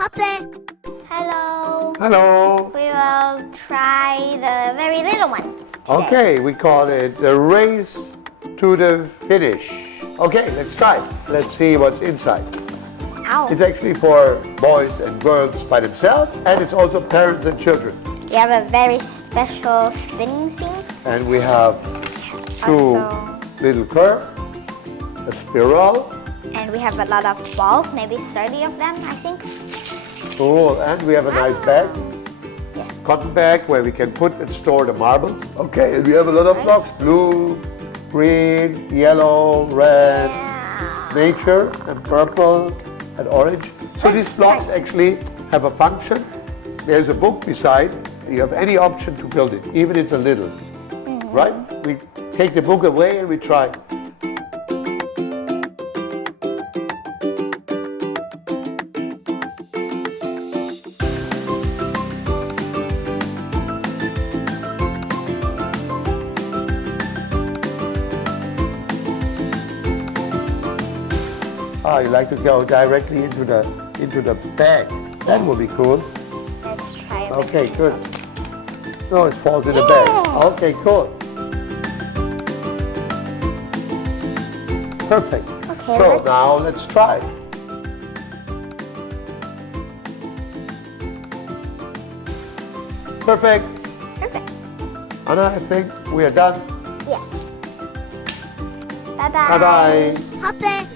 Hape. Hello. Hello. We will try the very little one today. Okay, we call it the race to the finish. Okay, let's try. Let's see what's inside. Ow. It's actually for boys and girls by themselves, and it's also parents and children. We have a very special spinning scene. And we have two Also- little curves, a spiral. And we have a lot of balls, maybe 30 of them, I think. Cool, and we have a nice bag, Yeah. cotton bag, where we can put and store the marbles. Okay, and we have a lot of Right. blocks, blue, green, yellow, red, Yeah. nature, and purple, and orange. So Let's these blocks start. actually have a function. There's a book beside. You have any option to build it, even it's a little. Right? We take the book away and we try. Oh, you like to go directly into the bag. That would be cool. Let's try it. Okay, good. No, it falls in the bag. Okay, cool. Perfect. Okay, So let's- now let's try. Perfect. Perfect. Anna, I think we are done. Yeah. Bye-bye. Bye-bye. Hape.